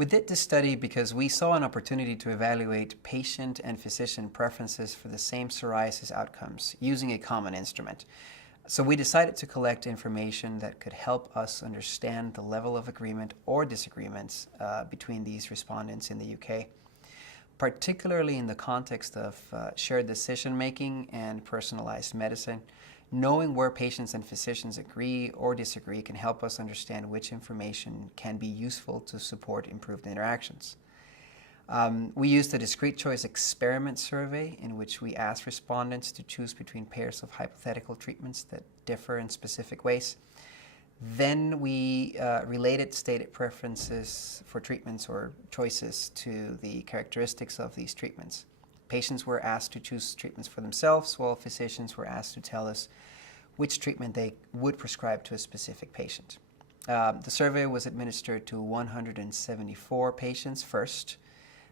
We did this study because we saw an opportunity to evaluate patient and physician preferences for the same psoriasis outcomes using a common instrument. So we decided to collect information that could help us understand the level of agreement or disagreements between these respondents in the UK, particularly in the context of shared decision-making and personalized medicine. Knowing where patients and physicians agree or disagree can help us understand which information can be useful to support improved interactions. We used a discrete choice experiment survey in which we asked respondents to choose between pairs of hypothetical treatments that differ in specific ways. Then we related stated preferences for treatments or choices to the characteristics of these treatments. Patients were asked to choose treatments for themselves, while physicians were asked to tell us which treatment they would prescribe to a specific patient. The survey was administered to 174 patients first,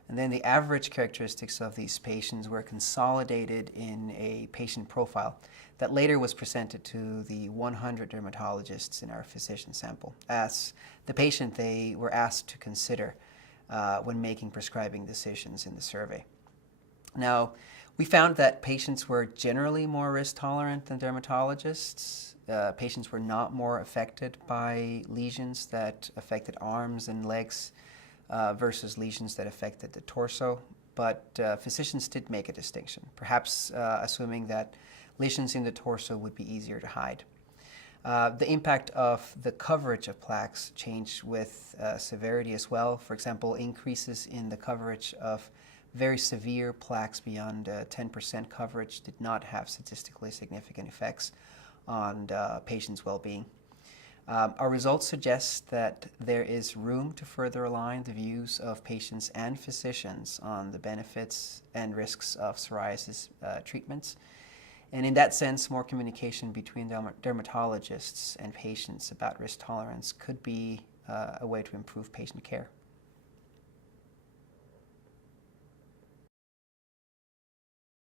and then the average characteristics of these patients were consolidated in a patient profile that later was presented to the 100 dermatologists in our physician sample as the patient they were asked to consider when making prescribing decisions in the survey. Now, we found that patients were generally more risk tolerant than dermatologists. Patients were not more affected by lesions that affected arms and legs versus lesions that affected the torso. But physicians did make a distinction, perhaps assuming that lesions in the torso would be easier to hide. The impact of the coverage of plaques changed with severity as well. For example, increases in the coverage of very severe plaques beyond 10% coverage did not have statistically significant effects on patients' well-being. Our results suggest that there is room to further align the views of patients and physicians on the benefits and risks of psoriasis treatments. And in that sense, more communication between dermatologists and patients about risk tolerance could be a way to improve patient care.